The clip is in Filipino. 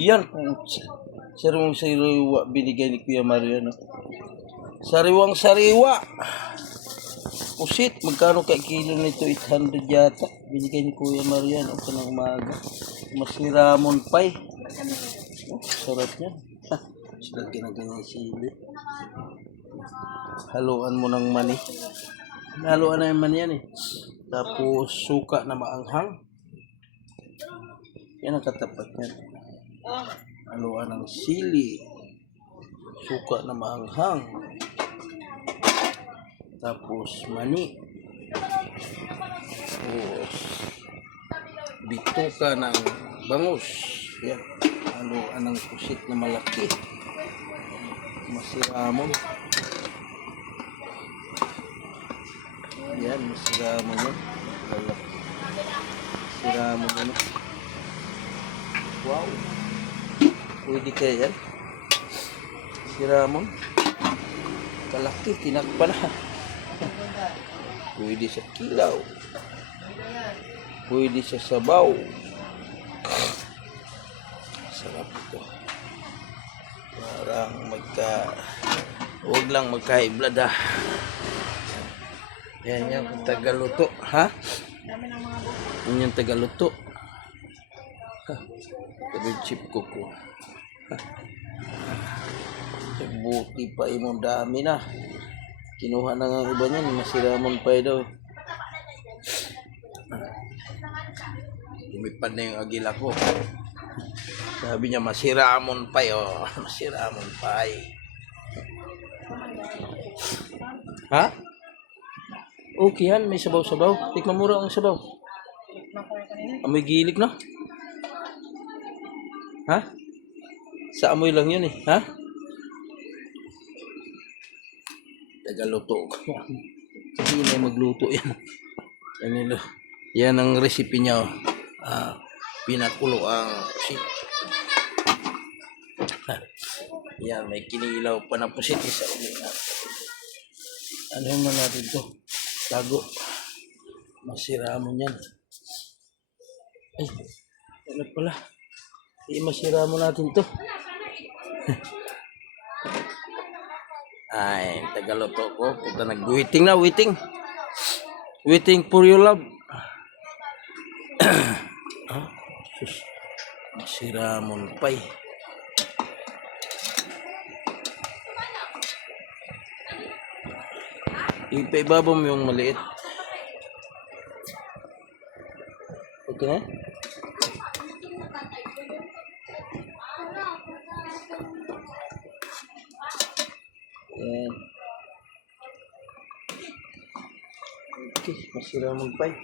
Yan, sariwang sariwa binigay ni Kuya Mario, no? Sariwang sariwa. Pusit, magkano ka kilo nito? 800 yata. Binigay ni Kuya Mario, no? Kanang umaga. Masiramon pie. Oh, sarap yan. Sila ginaganyan sili. Haluan mo ng mani. Haluan na yung mani yan eh. Tapos suka na maanghang. Yan ang katapat niyan. Haluan ng sili. Suka na maanghang. Tapos mani. Tapos bituka ng bangus. Yan. Haluan ng pusit na malaki. Masiramon. Yan, masiramon yan. Masiramon yan. Wow. Pwede kaya yan. Masiramon. Kalaki, tinakpa na. Pwede sa kilaw. Pwede sa sabaw. Sarap ito. Parang huwag lang magka-iblad ha. Yan yung tagaluto. Ha? Yan yung tagaluto. Ha? Sabi chip kuko. Ha? Buti pa imong dami na. Kinuha na nga iba niyan. Masiramon pa daw. Lumipad na yung agila ko. Sabi niya masiramon pa oh. Masiramon pa. Ha? Okay yan, may sabaw-sabaw. Tikman mo ang sabaw. Amoy gilik no? Ha? Sa amoy lang yun eh. Ha? Tagaluto ko. Hindi na magluto yan. Yan ang recipe niya. Pinakulo ang pusit. Yan, may kinilaw pa na pusit sa uli. Ano naman natin to? Tago. Masiramon yan. Ay, ano pala? Masiramon natin to. Ay, tagaluto ko. Punta nag-waiting na, waiting. Waiting for your love. Masiramon pie. Ipaibabaw mo yung maliit. Okay na? Yan. Okay, masiramon pie.